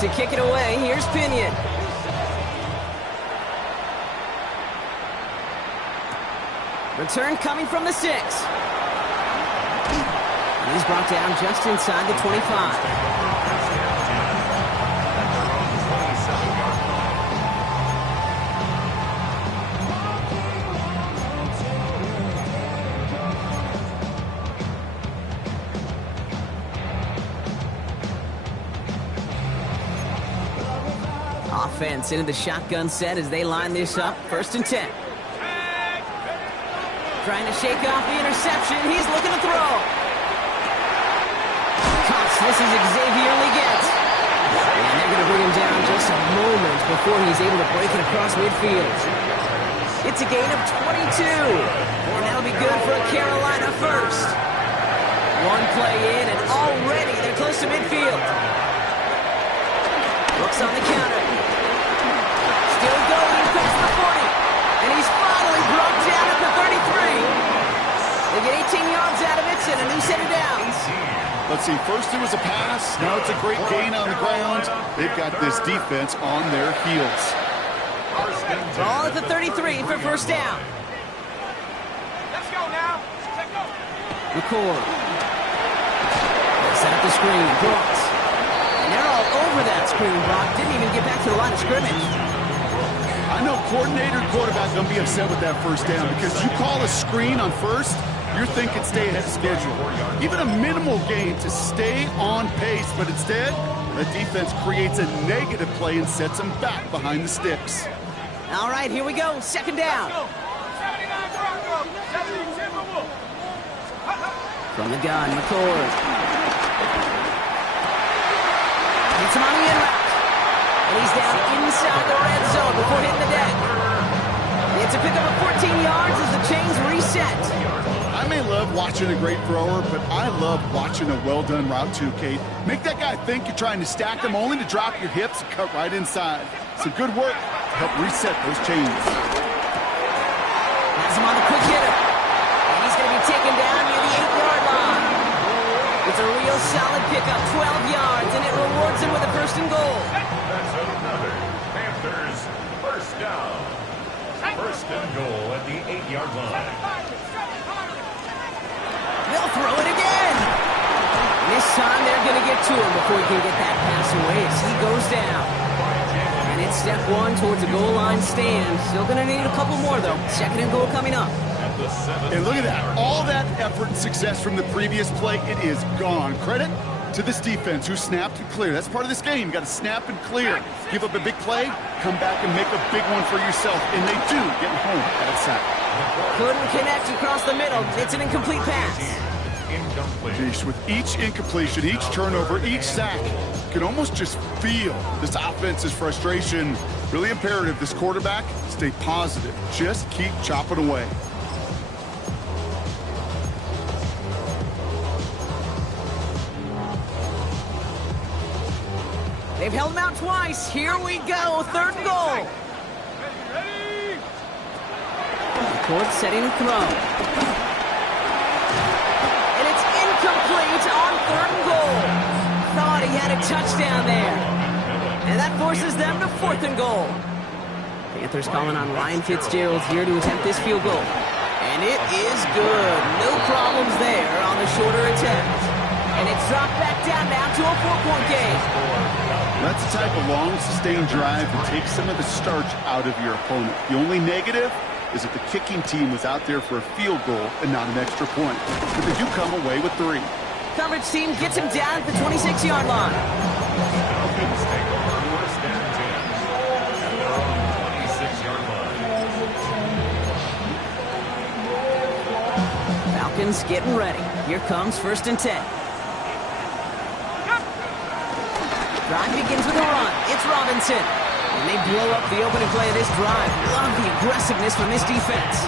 To kick it away, here's Pinion. Return coming from the 6. And he's brought down just inside the 25. Offense into the shotgun set as they line this up. 1st and 10. Trying to shake off the interception. He's looking to throw. Cox, this is Xavier Leggett. And they're going to bring him down just a moment before he's able to break it across midfield. It's a gain of 22. And that'll be good for a Carolina first. One play in, and already they're close to midfield. Looks on the counter. Still going past the 40. And he's finally brought down at the 33. They get 18 yards out of it and a new set of downs. Let's see, first it was a pass. Now it's a great gain on the ground. They've got this defense on their heels. Ball at the 33 for 1st down. Let's go now. McCord. Set up the screen. Brooks. And they're all over that screen, Brock. Didn't even get back to the line of scrimmage. I know coordinator and quarterback going to be upset with that 1st down because you call a screen on 1st, you're thinking stay ahead of schedule. Even a minimal gain to stay on pace, but instead, the defense creates a negative play and sets them back behind the sticks. All right, here we go. 2nd down. From the gun, McCord. Hits him on the in route. And he's down inside the red zone before hitting the deck. It's a pickup of 14 yards as the chains reset. I may love watching a great thrower, but I love watching a well-done route too, Kate. Make that guy think you're trying to stack him only to drop your hips and cut right inside. Some good work to help reset those chains. Has him on the quick hitter. And he's going to be taken down near the 8-yard line. It's a real solid pickup, 12 yards, and it rewards him with a 1st and goal. That's another Panthers 1st down. 1st and goal at the 8-yard line. They'll throw it again. This time they're going to get to him before he can get that pass away as he goes down. And it's step 1 towards a goal line stand. Still going to need a couple more, though. 2nd and goal coming up. And look at that. All that effort and success from the previous play, it is gone. Credit to this defense who snapped and cleared. That's part of this game. You got to snap and clear. Give up a big play, come back and make a big one for yourself. And they do get home at a sack. Couldn't connect across the middle. It's an incomplete pass. Jeez, with each incompletion, each turnover, each sack, you can almost just feel this offense's frustration. Really imperative this quarterback stay positive. Just keep chopping away. They've held him out twice. Here we go. 3rd and goal. McCord setting the throw. And it's incomplete on 3rd and goal. Thought he had a touchdown there. And that forces them to 4th and goal. Panthers calling on Ryan Fitzgerald here to attempt this field goal. And it is good. No problems there on the shorter attempt. And it's dropped back down now to a 4-point game. That's the type of long, sustained drive that takes some of the starch out of your opponent. The only negative is that the kicking team was out there for a field goal and not an extra point. But they do come away with 3. Coverage team gets him down at the 26-yard line. Falcons take over 1st and 10 at their own 26-yard line. Falcons getting ready. Here comes 1st and 10. Drive begins with a run. It's Robinson. And they blow up the opening play of this drive. Love the aggressiveness from this defense.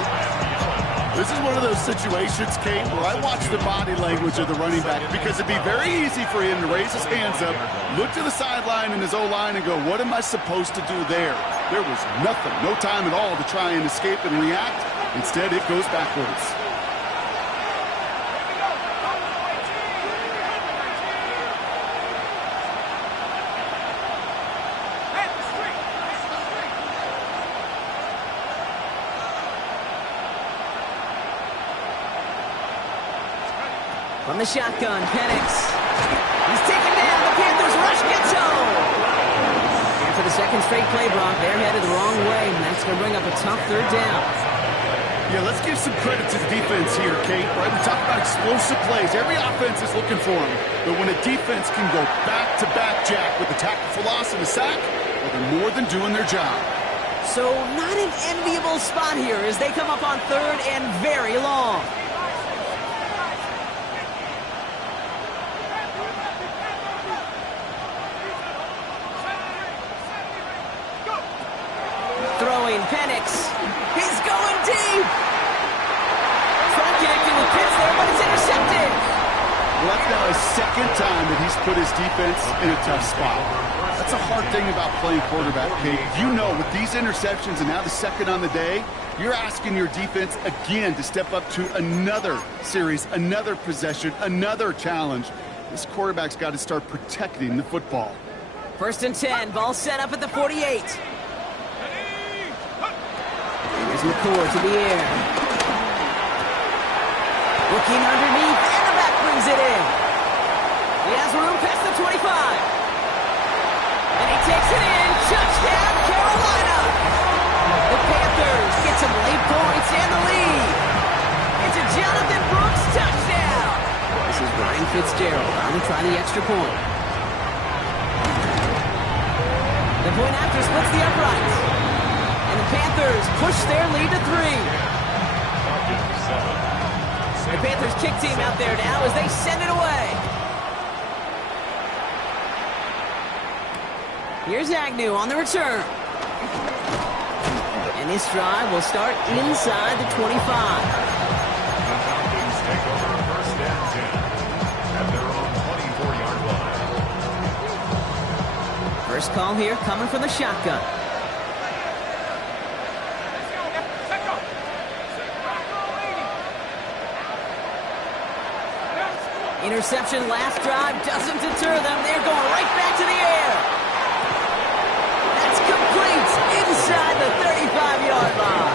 This is one of those situations, Kate, where I watch the body language of the running back because it'd be very easy for him to raise his hands up, look to the sideline in his O-line and go, what am I supposed to do there? There was nothing, no time at all to try and escape and react. Instead, it goes backwards. From the shotgun, Penix. He's taken down. The Panthers rush gets home. And for the second straight play, Brock, they're headed the wrong way, and that's going to bring up a tough third down. Yeah, let's give some credit to the defense here, Kate. Right? We talk about explosive plays. Every offense is looking for them. But when a defense can go back-to-back, Jack, with the tackle for loss and a sack, well, they're more than doing their job. So not an enviable spot here as they come up on third and very long. Throwing Penix. He's going deep. Trying to connect with Pitts there, but it's intercepted. Well, that's now his second time that he's put his defense in a tough spot. That's a hard thing about playing quarterback, Kate. You know, with these interceptions and now the second on the day, you're asking your defense again to step up to another series, another possession, another challenge. This quarterback's got to start protecting the football. 1st and 10, ball set up at the 48. Here's McCourt to the air. Looking underneath, and the back brings it in. He has room past the 25. And he takes it in. Touchdown, Carolina. The Panthers get some late points and the lead. It's a Jonathan Brooks touchdown. This is Ryan Fitzgerald on to try the extra point. The point after splits the uprights. And the Panthers push their lead to 3. The Panthers kick team out there now as they send it away. Here's Agnew on the return. And this drive will start inside the 25. The Falcons take over 1st and 10 at their own 24-yard line. First call here coming from the shotgun. Interception last drive doesn't deter them. They're going right back to the air. That's complete inside the 35-yard line.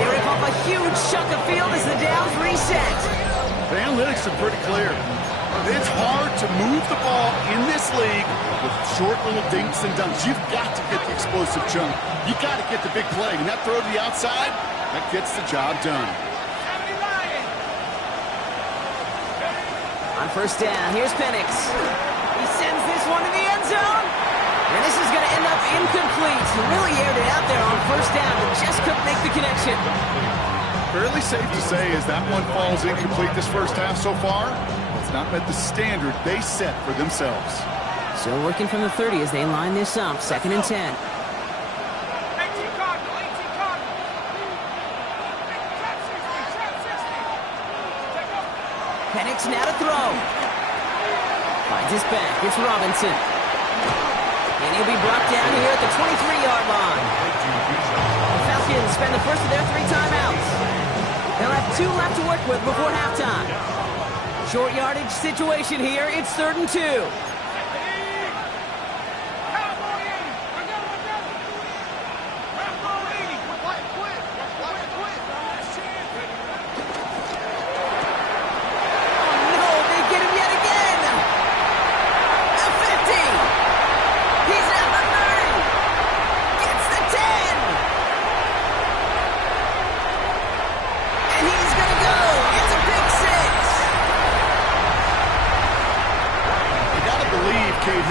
They rip off a huge chunk of field as the downs reset. The analytics are pretty clear. It's hard to move the ball in this league with short little dinks and dunks. You've got to get the explosive chunk. You've got to get the big play. And that throw to the outside, that gets the job done. On 1st down, here's Penix. He sends this one to the end zone. And this is going to end up incomplete. He really aired it out there on 1st down, but just couldn't make the connection. Fairly safe to say as that one falls incomplete this first half so far, it's not met the standard they set for themselves. Still working from the 30 as they line this up. 2nd and 10. Penix now to throw. Finds his back. It's Robinson. And he'll be brought down here at the 23-yard line. The Falcons spend the first of their 3 timeouts. They'll have 2 left to work with before halftime. Short yardage situation here. It's 3rd and 2.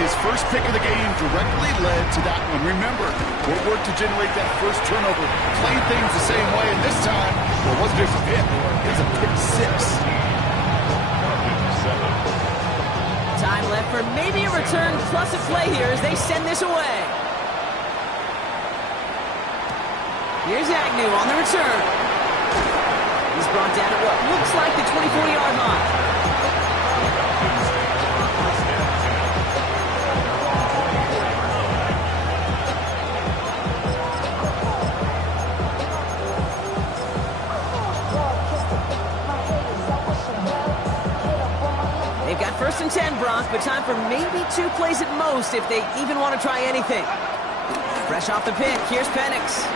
His first pick of the game directly led to that one. Remember, what worked to generate that first turnover, playing things the same way, and this time, well, it wasn't just a pick, it was a pick 6. Time left for maybe a return plus a play here as they send this away. Here's Agnew on the return. He's brought down at what looks like the 24-yard line. They've got 1st and 10, Brock, but time for maybe 2 plays at most if they even want to try anything. Fresh off the pick, here's Penix.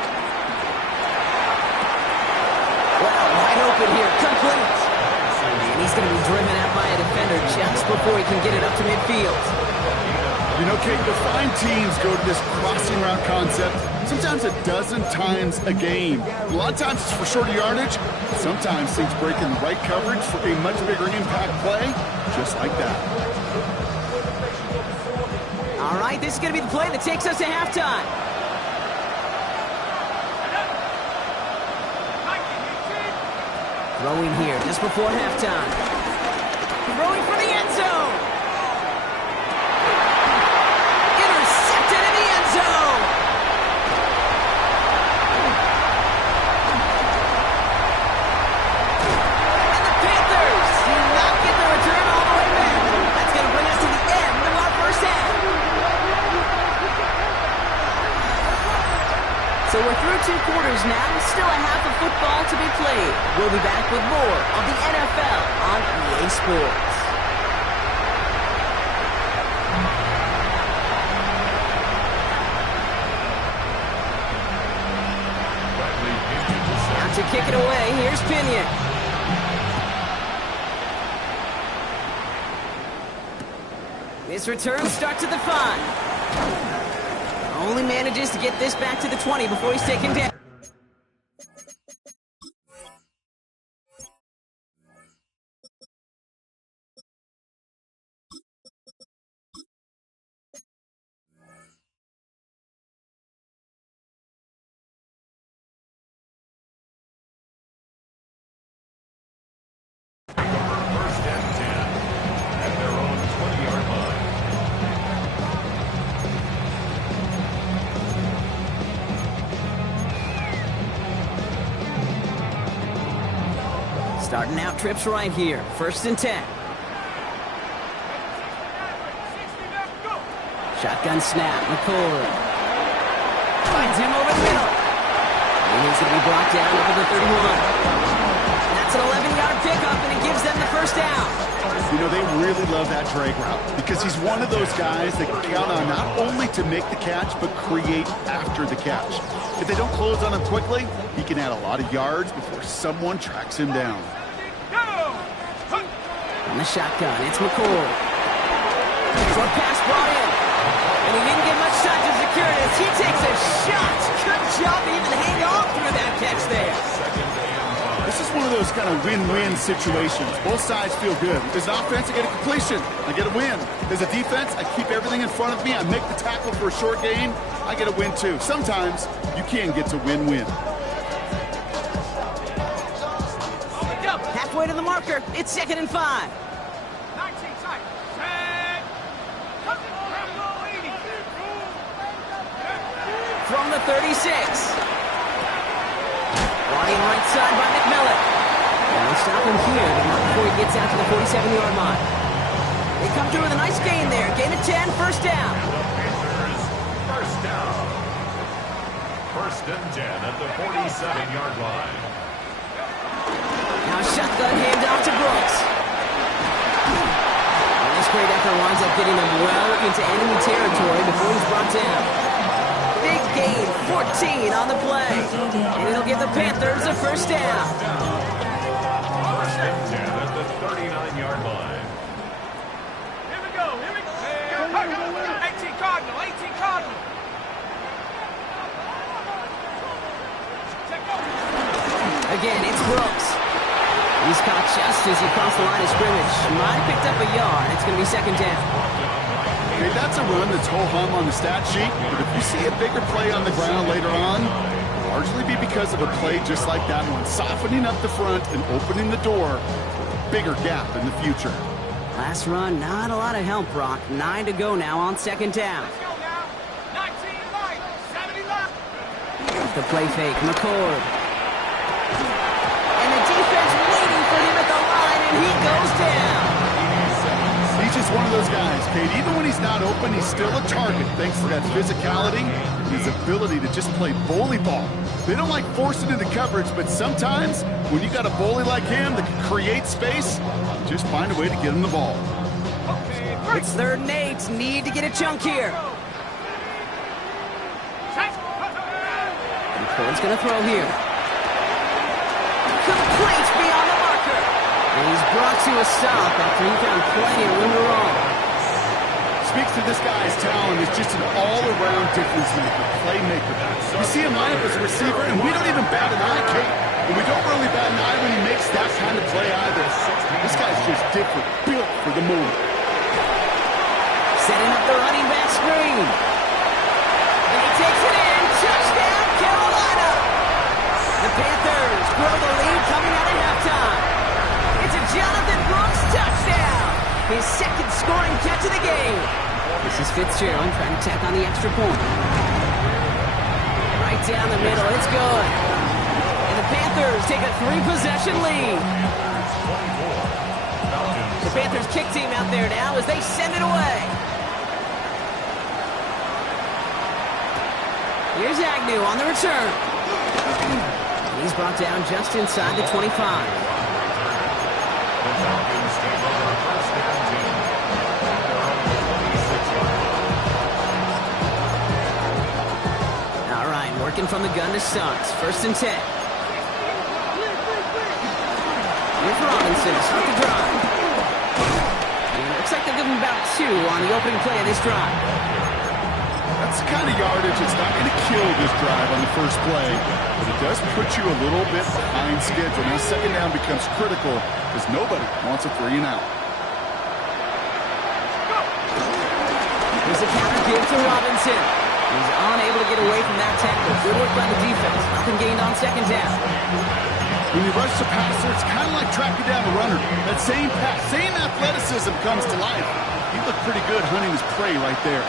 Well, wide open here, complete. The And he's going to be driven out by a defender just before he can get it up to midfield. You know, Kate, the fine teams go to this crossing route concept sometimes a dozen times a game. A lot of times it's for shorter yardage. Sometimes things break in the right coverage for a much bigger impact play, just like that. All right, this is going to be the play that takes us to halftime. Throwing here just before halftime. Throwing for the end zone. Intercepted in the end zone. And the Panthers do not get the return all the way back. That's going to bring us to the end of our first half. So we're through 2 quarters now. Still a half of football to be played. We'll be back with more of the NFL on EA Sports. Now to kick it away, here's Pinion. This return starts at the 5. Only manages to get this back to the 20 before he's taken down. First and 10 at their own 20-yard line. Starting out trips right here. First and 10. Shotgun snap. McCord finds him over the middle. And he's going to be brought down over the 31. That's an 11-yard pickup, and it gives them the first down. You know, they really love that drag route because he's one of those guys that can count on not only to make the catch, but create after the catch. If they don't close on him quickly, he can add a lot of yards before someone tracks him down. On the shotgun, it's McCord. Short pass brought in. And he didn't get much time to secure it as he takes a shot. Good job to even hang on through that catch there. This is one of those kind of win-win situations. Both sides feel good. As an offense, I get a completion. I get a win. As a defense, I keep everything in front of me. I make the tackle for a short gain. I get a win, too. Sometimes you can get to win-win. Halfway to the marker. It's 2nd and 5. 19 tight. From the 36. Riding right side by McMillan. And they'll stop him here before he gets out to the 47-yard line. They come through with a nice gain there. Gain of 10, first down. First down. First and 10 at the 47-yard line. Now shotgun handoff to Brooks. And this great effort winds up getting him well into enemy territory before he's brought down. Big gain, 14 on the play. And it'll give the Panthers a first down. First and 10 at the 39-yard line. Here we go. 18 Cardinal. Again, it's Brooks. He's caught just as he crossed the line of scrimmage. Might have picked up a yard. It's going to be second down. Okay, that's a run that's ho-hum on the stat sheet, but if you see a bigger play on the ground later on, it'll largely be because of a play just like that one, softening up the front and opening the door for a bigger gap in the future. Last run, not a lot of help, Brock. 9 to go now on second down. Let's go now. 19 right. 70 left. Here's the play fake, McCord. And the defense waiting for him at the line, and he goes down. He's just one of those guys, Kate. Even when he's not open, he's still a target thanks to that physicality and his ability to just play bully ball. They don't like forcing into coverage, but sometimes when you got a bully like him that can create space, just find a way to get him the ball. It's 3rd and 8. Need to get a chunk here. McCord's going to throw here. Complete beyond the marker. And he's brought to a stop after he found plenty of room to roam. Speaks to this guy's talent is just an all-around difference maker, playmaker. We see him line up as a receiver, and we don't even bat an eye, Kate. And we don't really bat an eye when he makes that kind of play either. This guy's just different, built for the move. Setting up the running back screen. And he takes it in. Touchdown, Carolina! The Panthers grow the lead coming out of halftime. It's a Jonathan Brooks touchdown. His second scoring catch of the game. This is Fitzgerald trying to tack on the extra point. Right down the middle. It's good. And the Panthers take a 3-possession lead. The Panthers kick team out there now as they send it away. Here's Agnew on the return. He's brought down just inside the 25. All right, working from the gun to Suggs. 1st and 10. Here's Robinson to start the drive. And it looks like they'll give him about 2 on the opening play of this drive. That's the kind of yardage that's not going to kill this drive on the first play, but it does put you a little bit behind schedule. Now, 2nd down becomes critical because nobody wants a 3 and out. Here's a counter give to Robinson. He's unable to get away from that tackle. Good work by the defense. Nothing gained on 2nd down. When you rush the passer, it's kind of like tracking down the runner. That same pass, same athleticism comes to life. He looked pretty good hunting his prey right there.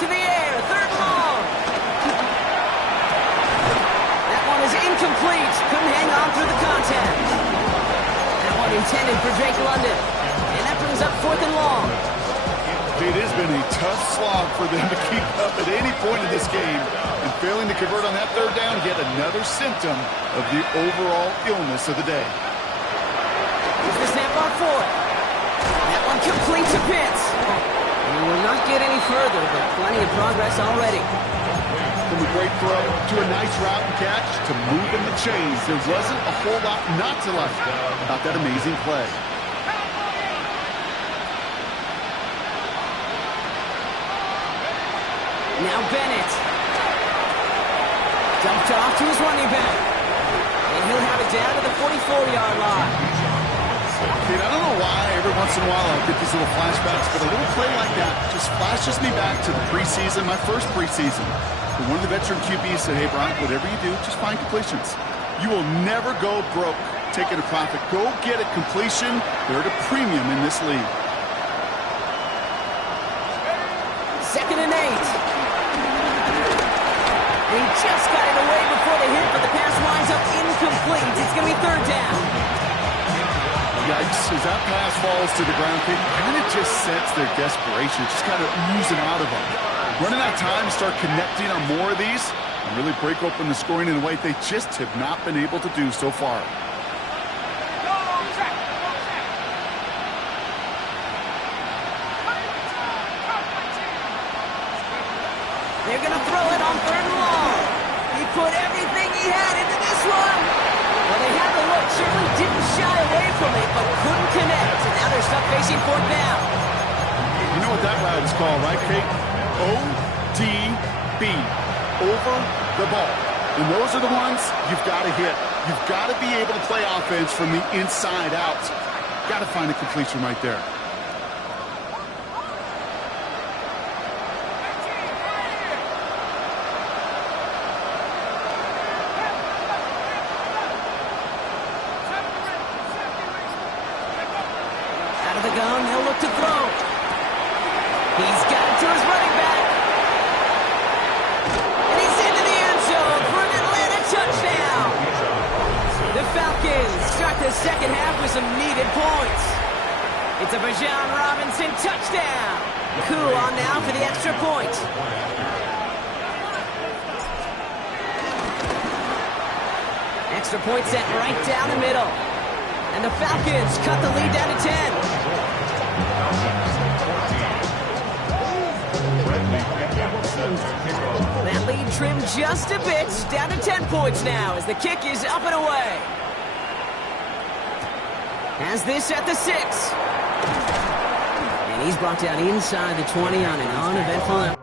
To the air, 3rd and long. That one is incomplete. Couldn't hang on through the contact. That one intended for Drake London. And that brings up 4th and long. It has been a tough slog for them to keep up at any point in this game. And failing to convert on that 3rd down, yet another symptom of the overall illness of the day. Here's the snap on 4th. That one complete to Pitts. And he will not get any further, but plenty of progress already. From a great throw to a nice route and catch to moving the chains, there wasn't a whole lot not to like about that amazing play. Now Bennett. Dumped off to his running back. And he'll have it down to the 44-yard line. Kid, I don't know why every once in a while I get these little flashbacks, but a little play like that just flashes me back to the preseason, my first preseason. When one of the veteran QBs said, hey, Brian, whatever you do, just find completions. You will never go broke taking a profit. Go get a completion. They're at a premium in this league. 2nd and 8. And he just got it away before the hit, but the pass winds up incomplete. It's going to be 3rd down. Yikes, as that pass falls to the ground, they kind of just sense their desperation, just kind of oozing out of them. Running out of time to start connecting on more of these and really break open the scoring in a way they just have not been able to do so far. They're going to throw it on 3rd and long. He put everything he had into this one. Well, they had the look, certainly didn't shy away from it, but couldn't connect. And now they're stuck facing 4th down. You know what that route is called, right, Kate? ODB, over the ball. And those are the ones you've got to hit. You've got to be able to play offense from the inside out. Got to find a completion right there. Out of the gun, he'll look to throw. He's got it to his running back. And he's into the end zone for an Atlanta touchdown. The Falcons start the 2nd half with some needed points. It's a Bijan Robinson touchdown. Cool on now for the extra point. Extra point set right down the middle. And the Falcons cut the lead down to 10. That lead trimmed just a bit, down to 10 points now as the kick is up and away. Has this at the 6. And he's brought down inside the 20 on an uneventful...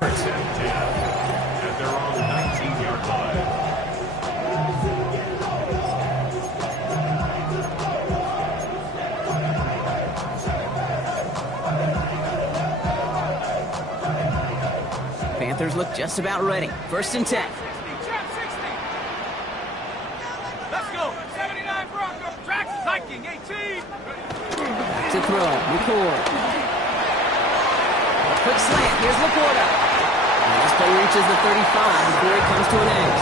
First and 10 at their own 19-yard line. Panthers look just about ready. First and 10. 60. Let's go. 79 Broncos. Track Viking 18. Back to throw. McCord. Quick slant. Here's Laporta. And this play reaches the 35 before it comes to an end.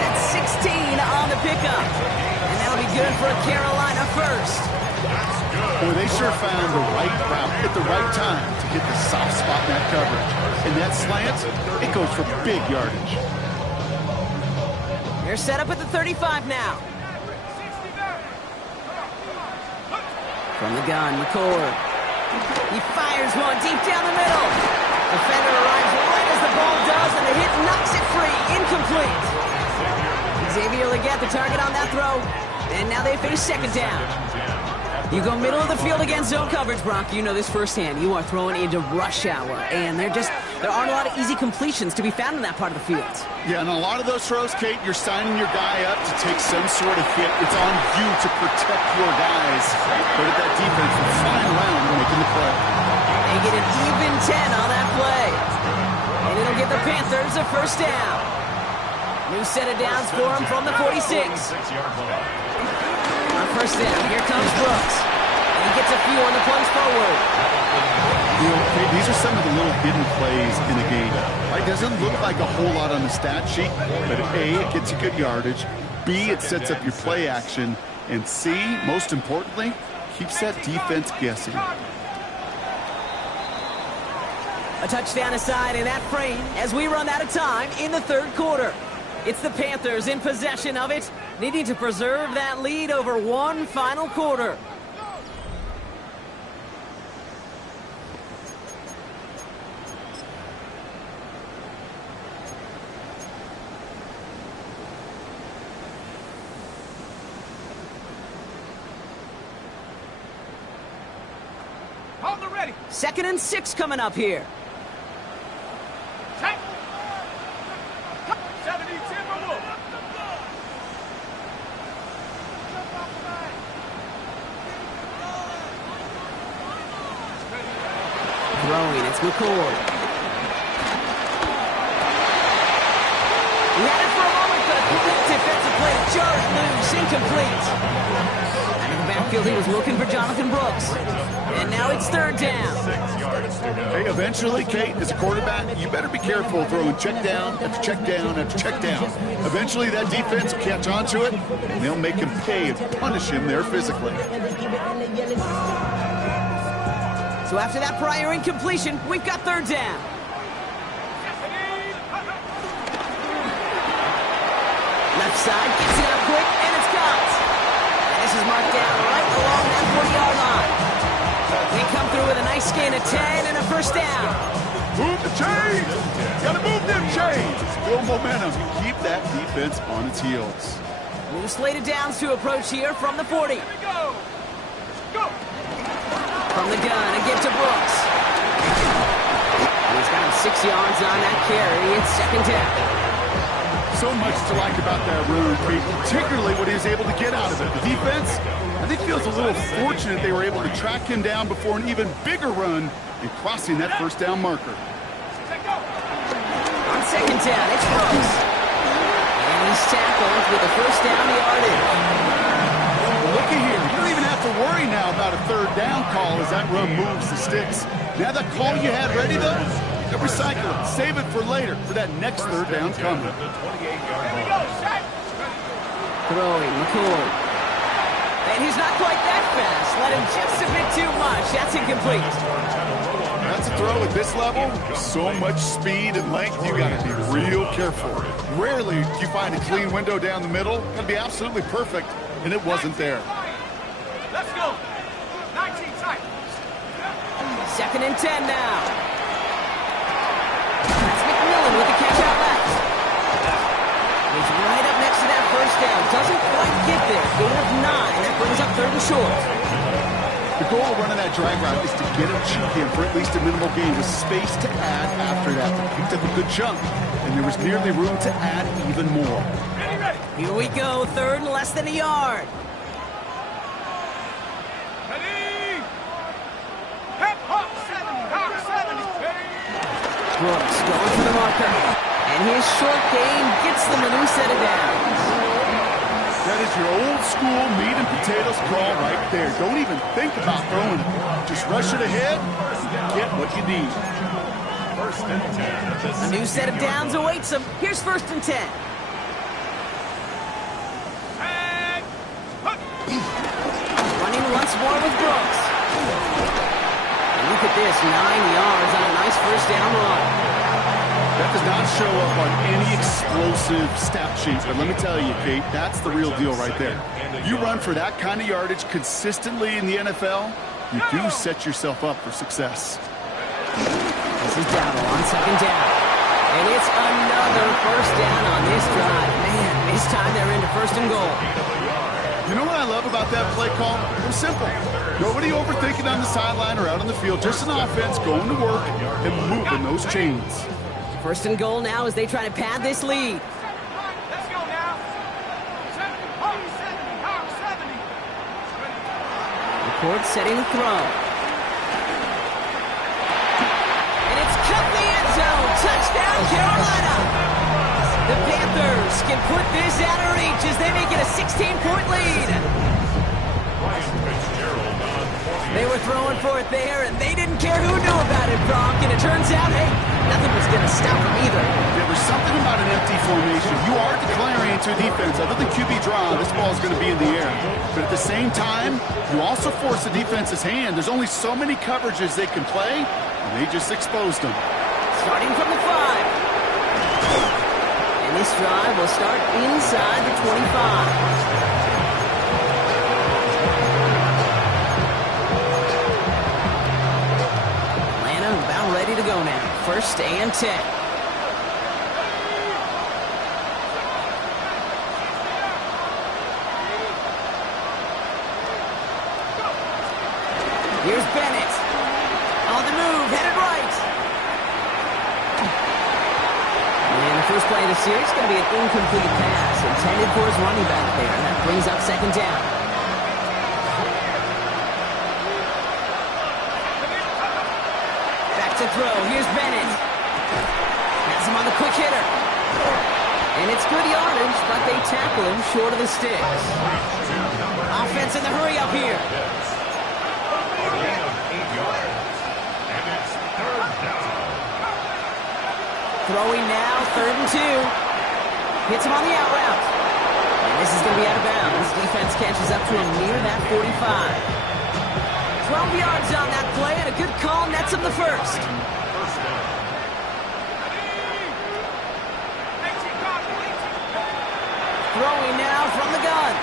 That's 16 on the pickup. And that'll be good for a Carolina first. Boy, they sure found the right route at the right time to get the soft spot in that coverage. And that slant, it goes for big yardage. They're set up at the 35 now. From the gun, McCord. He fires one deep down the middle. Defender arrives right as the ball does, and the hit knocks it free. Incomplete. Xavier Legette the target on that throw. And now they face second down. You go middle of the field against zone coverage, Brock. You know this firsthand. You are throwing into rush hour, and there aren't a lot of easy completions to be found in that part of the field. Yeah, and a lot of those throws, Kate, you're signing your guy up to take some sort of hit. It's on you to protect your guys. But that defense will fly around making the play. They get an even 10 on that play. And it'll give the Panthers a first down. New set of downs for him from the 46. On first down, here comes Brooks. And he gets a few on the plunge forward. You know, Kate, these are some of the little hidden plays in a game. It doesn't look like a whole lot on the stat sheet, but A, it gets you good yardage. B, it sets up your play action. And C, most importantly, keeps that defense guessing. A touchdown aside in that frame as we run out of time in the third quarter. It's the Panthers in possession of it, needing to preserve that lead over one final quarter. Hold the ready. 2nd and 6 coming up here. Take. 70 Timberwolves. Throwing, it's McCord. He had it for a moment, but a quick defensive play to jar it loose, incomplete. Out of the backfield, he was looking for Jonathan Brooks. And now it's third down. Hey, eventually, Kate, as a quarterback, you better be careful throwing check down after check down after check down. Eventually, that defense will catch on to it, and they'll make him pay and punish him there physically. So after that prior incompletion, we've got third down. Left side, gets it out quick, and it's caught. And this is marked down right along that 40-yard line. They come through with a nice gain of 10 and a first down. Move the chains! Gotta move them chains! Build momentum. Keep that defense on its heels. New slated downs to approach here from the 40. Here we go. Go. From the gun, a give to Brooks. And he's got him 6 yards on that carry. It's second down. So much to like about that run, Pete, particularly what he was able to get out of it. The defense, I think, feels a little fortunate they were able to track him down before an even bigger run and crossing that first down marker. On second down, it's Brooks. And he's tackled with a first down yardage. Looky here. You don't even have to worry now about a third down call as that run moves the sticks. Now that call you had ready, though, you recycle it. Save it for later for that next third down coming. Throwing, McCool. And he's not quite that fast. Let him just a bit too much. That's incomplete. That's a throw at this level. So much speed and length, you got to be real careful. Rarely do you find a clean window down the middle. Got to be absolutely perfect, and it wasn't there. Let's go. 19 tight. Second and 10 now. That's McMillan with the catch out left. He's right up next to that first down. Doesn't quite get there. Gain of 9. That brings up third and short. The goal of running that drag route is to get him cheeky for at least a minimal gain with space to add after that. He took a good chunk, and there was nearly room to add even more. Ready. Here we go. Third and less than a yard. Ready. Hip hop 70. Hop 70. Ready. Brooks going for the marker. And his short gain gets them a new set of downs. That is your old school meat and potatoes call right there. Don't even think about throwing it. Just rush it ahead and get what you need. First and 10. A new set of downs awaits them. Here's first and 10. And Running once more with Brooks. And look at this, 9 yards on a nice first down run. That does not show up on any explosive stat sheet, but let me tell you, Kate, that's the real deal right there. You run for that kind of yardage consistently in the NFL, you do set yourself up for success. This is Dowdle on second down. And it's another first down on this drive. Man, this time they're into first and goal. You know what I love about that play call? It was simple. Nobody overthinking on the sideline or out on the field. Just an offense going to work and moving those chains. First and goal now as they try to pad this lead. let's go now. 70. Hop 70. Hop 70. McCourt setting the throw. And it's cut the end zone. Touchdown, Carolina. The Panthers can put this out of reach as they make it a 16-point lead. They were throwing for it there, and they didn't care who knew about it, Gronk. And it turns out, hey, nothing was going to stop them either. There was something about an empty formation. You are declaring to a defense, other than QB draw, this ball is going to be in the air. But at the same time, you also force the defense's hand. There's only so many coverages they can play, and they just exposed them. Starting from the 5. And this drive will start inside the 25. About ready to go now. First and 10. Here's Bennett. On the move, headed right. And the first play of the series is going to be an incomplete pass intended for his running back there. And that brings up second down. To throw. Here's Bennett. Has him on the quick hitter. And it's good yardage, but they tackle him short of the sticks. Offense in the hurry up here. Throwing now, third and 2. Hits him on the out route. And this is going to be out of bounds. Defense catches up to him near that 45. 12 yards on that play, and a good call nets him the first. Throwing now from the gun.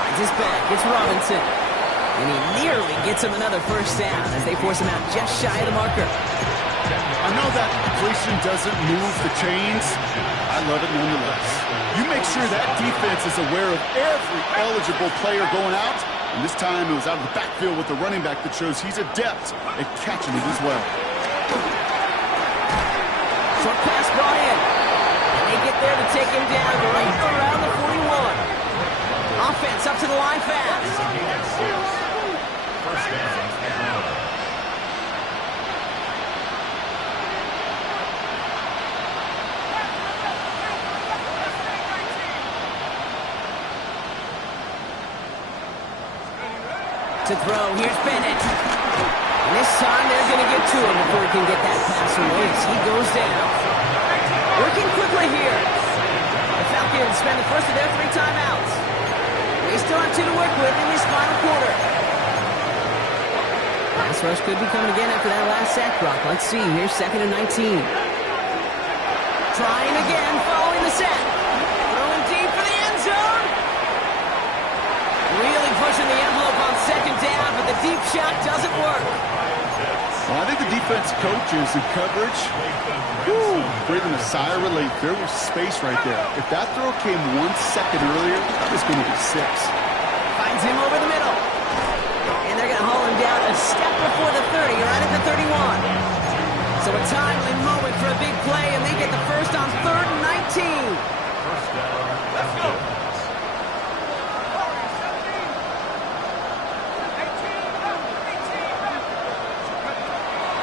Finds his back. It's Robinson. And he nearly gets him another first down as they force him out just shy of the marker. I know that completion doesn't move the chains. I love it nonetheless. You make sure that defense is aware of every eligible player going out. And this time it was out of the backfield with the running back that shows he's adept at catching it as well. Short pass brought in. And they get there to take him down right around the 41. Offense up to the line fast. First down, Atlanta. To throw, here's Bennett. And this time they're going to get to him before he can get that pass away as he goes down. Working quickly here. The Falcons spend the first of their 3 timeouts. They still have 2 to work with in this final quarter. Pass rush could be coming again after that last sack, Brock. Let's see. Here's 2nd and 19. Trying again following the sack. Throwing deep for the end zone. Really pushing the envelope on 2nd down, but the deep shot doesn't work. Well, I think the defense coaches in coverage, breathing a sigh of relief. There was space right there. If that throw came 1 second earlier, that was going to be 6. Finds him over the middle. And they're going to haul him down a step before the 30, right at the 31. So a timely moment for a big play, and they get the first on 3rd and 19. First down. Let's go.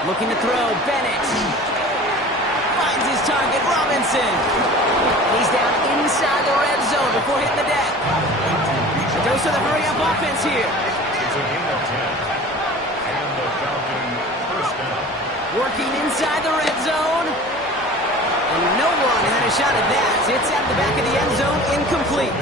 Looking to throw, Bennett. Finds his target, Robinson. He's down inside the red zone before hitting the deck. A dose of the hurry-up offense here. It's a gain of 10. And the Falcon first down. Working inside the red zone. And no one had a shot at that. It's at the back of the end zone, incomplete.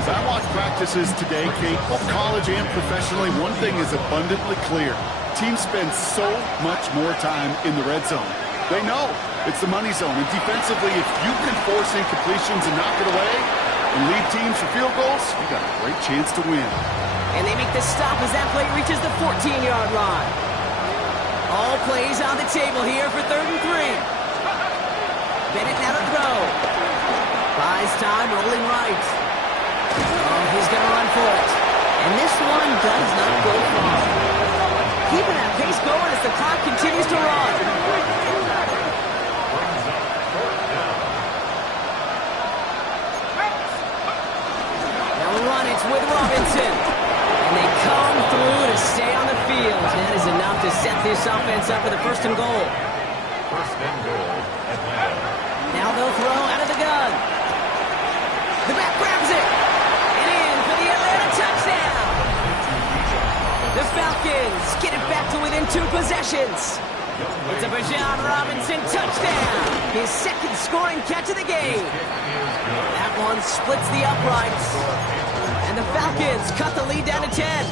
As I watch practices today, Kate, both college and professionally, one thing is abundantly clear. Teams spend so much more time in the red zone. They know it's the money zone. And defensively, if you can force incompletions and knock it away and lead teams for field goals, you got a great chance to win. And they make the stop as that play reaches the 14-yard line. All plays on the table here for 3rd and 3. Bennett now to throw. Buys time, rolling right. Oh, he's going to run for it. And this one does not go far. Keeping that pace going as the clock continues to run. Now we run it with Robinson. And they come through to stay on the field. That is enough to set this offense up for the 1st and goal. First and goal, Atlanta. Now they'll throw out of the gun. The back grabs it. And in for the Atlanta touchdown. The Falcons get it back to within 2 possessions. It's a Bijan Robinson touchdown. His 2nd scoring catch of the game. That one splits the uprights. And the Falcons cut the lead down to 10.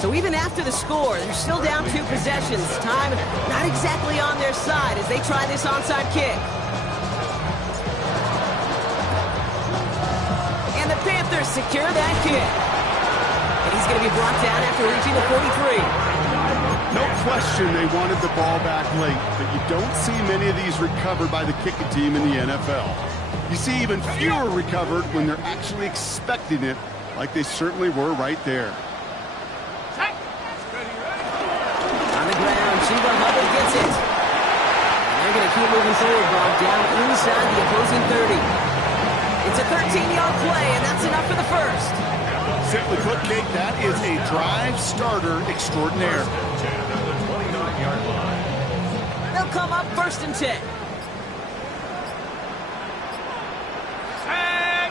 So even after the score, they're still down 2 possessions. Time not exactly on their side as they try this onside kick. And the Panthers secure that kick. And he's going to be brought down after reaching the 43. No question they wanted the ball back late, but you don't see many of these recovered by the kicking team in the NFL. You see even fewer recovered when they're actually expecting it, like they certainly were right there. On the ground, Chiba Hubbard gets it. And they're going to keep moving forward, brought down inside the opposing 30. It's a 13-yard play, and that's enough for the first. Simply put, Kate, that is a drive starter extraordinaire. 10 at the 29-yard line. They'll come up 1st and 10. Tag!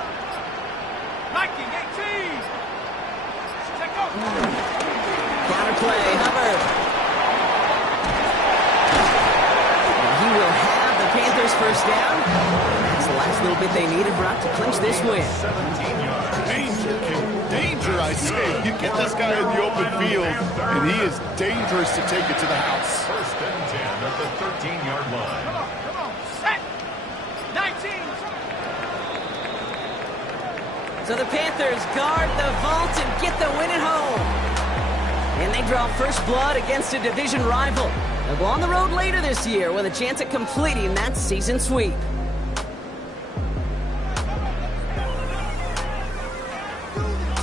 Viking 18! Take off! Counter play, Hubbard. And he will have the Panthers first down. That's the last little bit they needed, Brock, to clinch this win. 17 yards. Danger, Kate. Danger, I say. You get this guy in the open field, and he is dangerous to take it to the house. First and 10 at the 13-yard line. Come on, set! 19! So the Panthers guard the vault and get the win at home. And they draw first blood against a division rival. They'll go on the road later this year with a chance at completing that season sweep.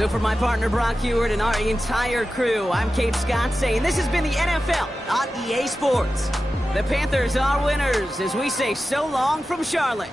So for my partner Brock Heward and our entire crew, I'm Kate Scott saying this has been the NFL on EA Sports. The Panthers are winners as we say so long from Charlotte.